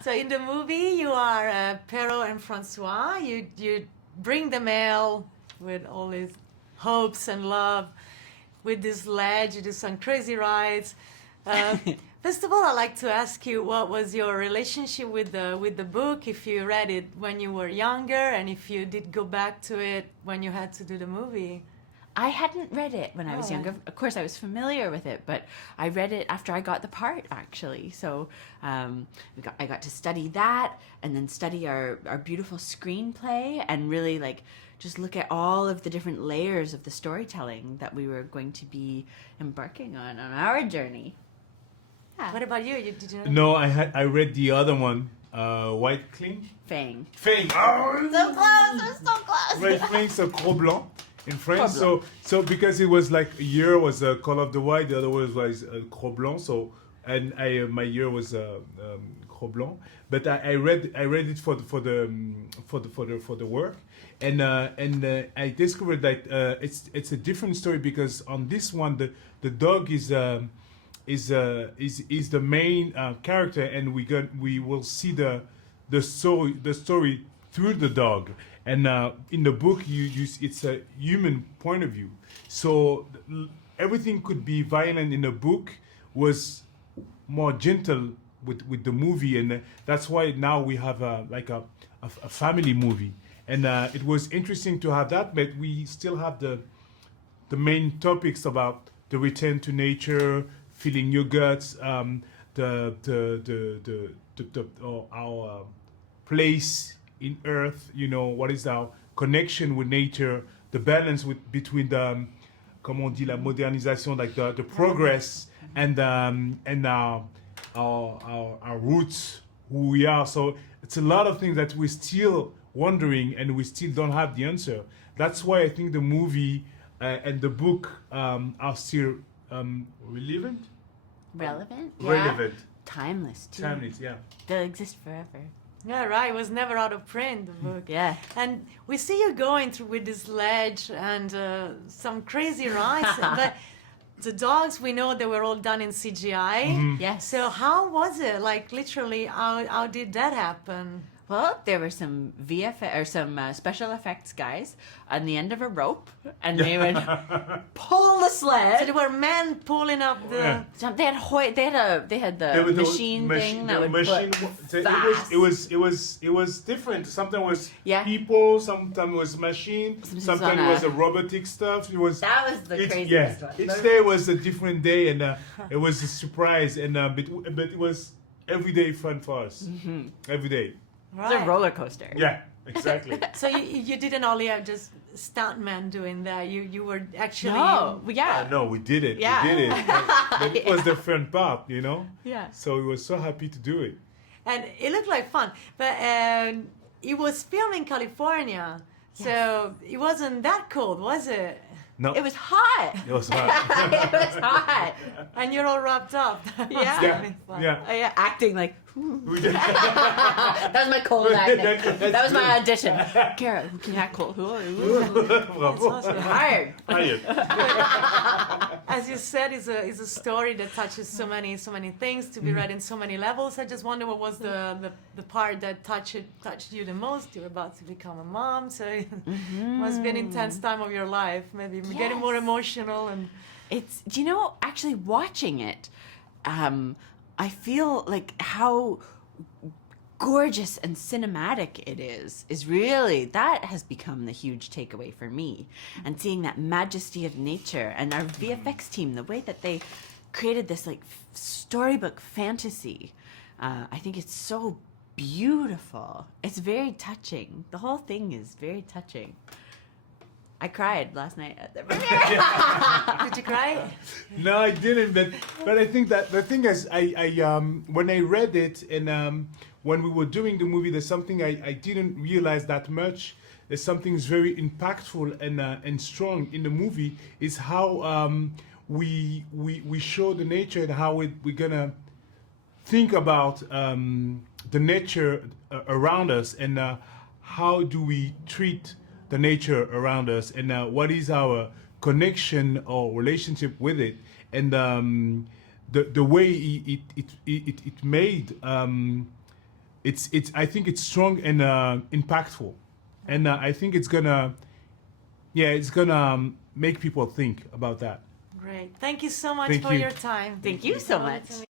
So in the movie, you are Perrault and Francois. You bring the mail with all his hopes and love, with this ledge. You do some crazy rides. First of all, I'd like to ask you, what was your relationship with the book? If you read it when you were younger, and if you did go back to it when you had to do the movie. I hadn't read it when I was younger. Of course, I was familiar with it, but I read it after I got the part, actually. So I got to study that, and then study our beautiful screenplay, and really just look at all of the different layers of the storytelling that we were going to be embarking on our journey. Yeah. What about you? Did you know? No, I read the other one, White Cling. Fang. Fang. Oh, So close, we're so close. White Cling, so Gros Blanc in French. Gros So because it was like a year was Call of the White, the other was Gros Blanc. So and my year was Gros Blanc. But I read it for the work, and I discovered that it's a different story, because on this one the dog is the main character, and we will see the story through the dog. And in the book, it's a human point of view. So everything could be violent in the book was more gentle with the movie, and that's why now we have a family movie. And it was interesting to have that, but we still have the main topics about the return to nature, feeling your guts, our place in Earth. What is our connection with nature, the balance between the, comment on dit, la modernisation, like the progress, and our roots, who we are. So it's a lot of things that we're still wondering, and we still don't have the answer. That's why I think the movie and the book are still relevant. Relevant? Relevant. Yeah. Timeless, too. Timeless, yeah. They'll exist forever. Yeah, right. It was never out of print, the book. Yeah. And we see you going through with this ledge and some crazy rides. But the dogs, we know they were all done in CGI. Mm-hmm. Yes. So how was it? Like, literally, how did that happen? Well, there were some special effects guys on the end of a rope, and they would pull the So sled. there were men pulling up the... Yeah. They had the machine thing that would put fast. It was different. Sometimes it was Yeah. people, sometimes it was machine, Sometimes sometimes on it was a- a robotic stuff. It was That was the each, craziest one. Each day was a different day, and it was a surprise, and but it was everyday fun for us. Every day. It's a roller coaster. Yeah, exactly. So you didn't only have just stuntmen doing that. You were actually... No, yeah. No, we did it. Yeah. We did it. But it was the fun part, Yeah. So we were so happy to do it. And it looked like fun. But it was filmed in California. So it wasn't that cold, was it? No, It was hot. it was fun. It was hot. And you're all wrapped up. That must Yeah. have been fun. Yeah. Acting like, We did. that was my cold acting. That was my audition. Cara, who can act cold? Bravo. awesome. Hired. Hired. As you said, it's a story that touches so many things to be read in so many levels. I just wonder what was the part that touched you the most. You're about to become a mom, so it must be an intense time of your life. Maybe getting more emotional and... It's, actually watching it, I feel like how gorgeous and cinematic it is really, that has become the huge takeaway for me. And seeing that majesty of nature, and our VFX team, the way that they created this storybook fantasy, I think it's so beautiful. It's very touching. The whole thing is very touching. I cried last night at the premiere. Did you cry? No, I didn't. But I think that the thing is, I when I read it, and when we were doing the movie, there's something I didn't realize that much. There's something very impactful and strong in the movie, is how we show the nature, and how we're gonna think about the nature around us, and how do we treat the nature around us, and what is our connection or relationship with it, and the way it made I think it's strong and impactful, and I think it's gonna make people think about that. Great. Thank you so much Thank for you. your time. Thank you so much.